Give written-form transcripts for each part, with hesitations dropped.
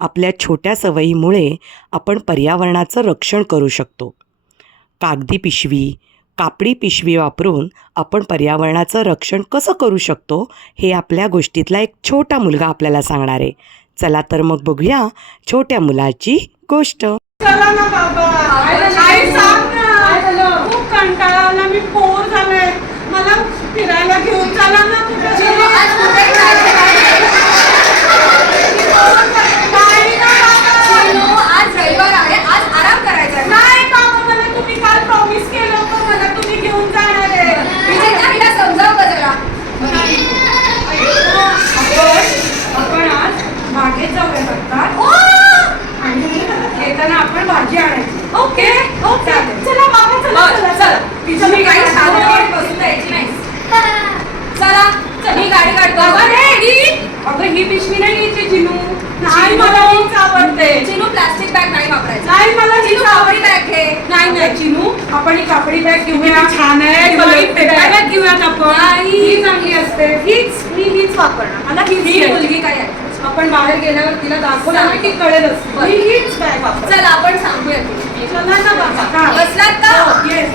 आपल्या छोट्या सवयीमुळे आपण पर्यावरणाचं रक्षण करू शकतो. कागदी पिशवी, कापडी पिशवी वापरून आपण पर्यावरणाचं रक्षण कसं करू शकतो हे आपल्या गोष्टीतला एक छोटा मुलगा आपल्याला सांगणार आहे. चला तर मग बघूया छोट्या मुलाची गोष्ट. चला ना बाबा, आई सांग ना. खूप कंटाळा आला, मी बोर झाले. मला फिरायला घेऊन चला ना कुठे. आज रविवार आहे, आज आराम करायचा. नाही बाबा, मला तुम्ही काल प्रॉमिस केलं होतं मला तुम्ही घेऊन जाणार आहे. विजयला समजाव का जरा. आपण आज बागेत जाऊया बघता आणि येताना आपण भाजी आणायची. ओके ओके चला बाबा, चला चला. तुम्ही काही शांतपणे बसून द्यायची नाही. चला चल, ही गाडी काढतो. अगं ही पिशवी नाही घ्यायची चिनू. नाही, मला हीच आवडते. चिनू प्लास्टिक बॅग नाही वापरायची. नाही, मला हीच चिनू कापडी आवडते. बॅग घे. नाही नाही चिनू, आपण ही कापडी बॅग घेऊया. छान आहे. बॅग घेऊयात आपण. नाही. ही चांगली असते. हीच वापरणार. मला ही हीच मुलगी काय आहे. आपण बाहेर गेल्यावर तिला दाखवलं ना की कळेलच. बरं. हीच बॅग वापर. चल आपण सांगूया तिला. चला ना बाबा. बसलात का? हो, येस.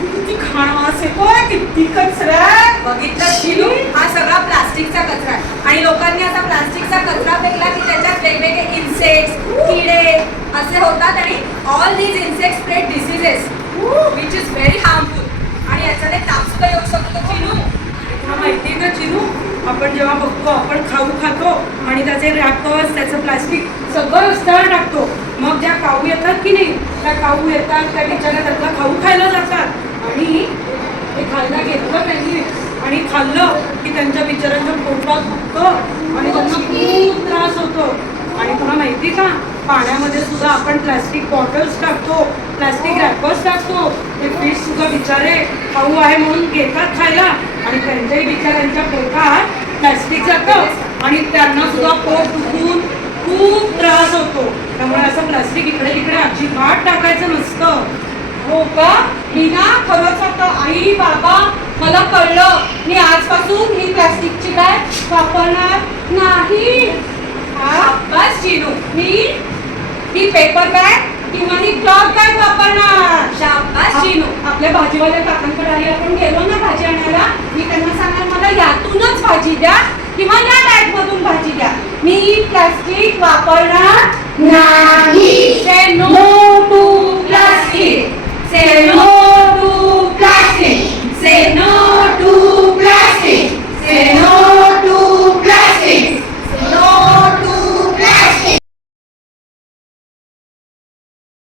किती खाणास येतोय, किती कचरा. बघितलं चिनू, हा सगळा प्लास्टिकचा कचरा आहे आणि लोकांनी असा प्लास्टिकचा कचरा फेकला की त्याच्यात वेगवेगळे इन्सेक्ट्स, किडे असे होतात आणि all these insects spread diseases which is very harmful आणि याच्याने ताप सुद्धा येऊ शकतो. चिनू, तुला माहितीये का चिनू, आपण जेव्हा बघतो आपण खाऊ खातो आणि त्याचे रॅपर्स, त्याचं प्लास्टिक सगळं रस्त्यावर टाकतो. मग ज्या काऊ येतात की नाही, त्या काऊ येतात, त्या बिचाऱ्या त्यातला खाऊ खायला जातात आणि ते खायला घेतलं त्यांनी आणि खाल्लं की त्यांच्या बिचाऱ्यांच्या पोटात दुखतं आणि त्यांना खूप त्रास होतो. आणि तुला माहिती का, पाण्यामध्ये सुद्धा आपण प्लास्टिक बॉटल्स टाकतो, प्लास्टिक रॅपर्स टाकतो. ते फिश सुद्धा बिचारे खाऊ आहे म्हणून घेतात खायला आणि त्यांच्याही बिचाऱ्यांच्या पोटात प्लास्टिक जातं आणि त्यांना सुद्धा पोट दुखून खूप त्रास होतो. त्यामुळे असं प्लास्टिक इकडे तिकडे अजिबात टाकायचं नसतं. हो का? मी ना खरंच आता आई बाबा मला कळलं, मी आजपासून ही प्लास्टिकची बॅग वापरणार नाही. बस चिनू, ही पेपर बॅग किंवा ही क्लॉथ बॅग वापरणार. शाबास चिनू. आपल्या भाजीवाल्या काकांकडे आधी आपण गेलो ना भाजी आणायला, मी त्यांना सांगणार मला यातूनच भाजी द्या किंवा या बॅग मधून भाजी द्या. मी प्लास्टिक वापरणार नाही. Say no to plastic. Say no